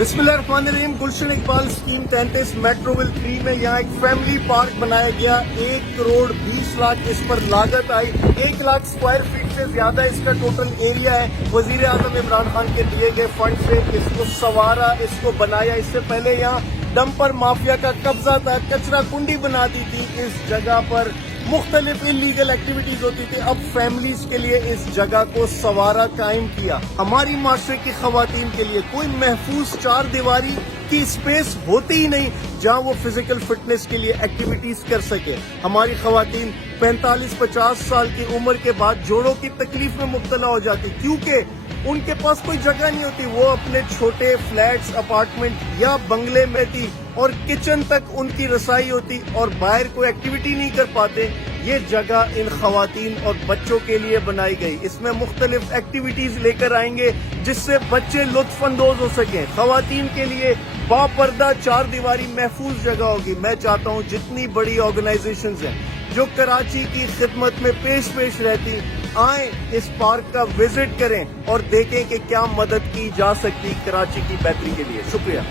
बिस्मिल्लाहिर्रहमानिर्रहीम। गुलशन Iqbal scheme 33 Metroville 3 में यहाँ एक फैमिली पार्क बनाया गया। 1,20,00,000 इस पर लागत आई। 1 लाख स्क्वायर फीट से ज्यादा इसका टोटल एरिया है। वजीर आजम इमरान खान के दिए गए फंड से इसको संवारा, इसको बनाया। इससे पहले यहाँ डंपर माफिया का कब्जा था, कचरा कुंडी बना दी थी। इस जगह पर मुख्तलिफ इलीगल एक्टिविटीज होती थी। अब फैमिलीज के लिए इस जगह को संवारा कायम किया। हमारी माशरे की खवातीन के लिए कोई महफूज चार दीवारी की स्पेस होती ही नहीं जहां वो फिजिकल फिटनेस के लिए एक्टिविटीज कर सके। हमारी खवातीन 45-50 साल की उम्र के बाद जोड़ों की तकलीफ में मुब्तला हो जाती, क्योंकि उनके पास कोई जगह नहीं होती। वो अपने छोटे फ्लैट्स, अपार्टमेंट या बंगले में थी और किचन तक उनकी रसाई होती और बाहर कोई एक्टिविटी नहीं कर पाते। ये जगह इन खवातीन और बच्चों के लिए बनाई गई। इसमें मुख्तलिफ एक्टिविटीज लेकर आएंगे जिससे बच्चे लुत्फ अंदोज हो सकें। खवातीन के लिए बापर्दा चार दीवारी महफूज जगह होगी। मैं चाहता हूँ जितनी बड़ी ऑर्गेनाइजेशंस हैं जो कराची की खिदमत में पेश रहती, आए इस पार्क का विजिट करें और देखें कि क्या मदद की जा सकती कराची की बेहतरी के लिए। शुक्रिया।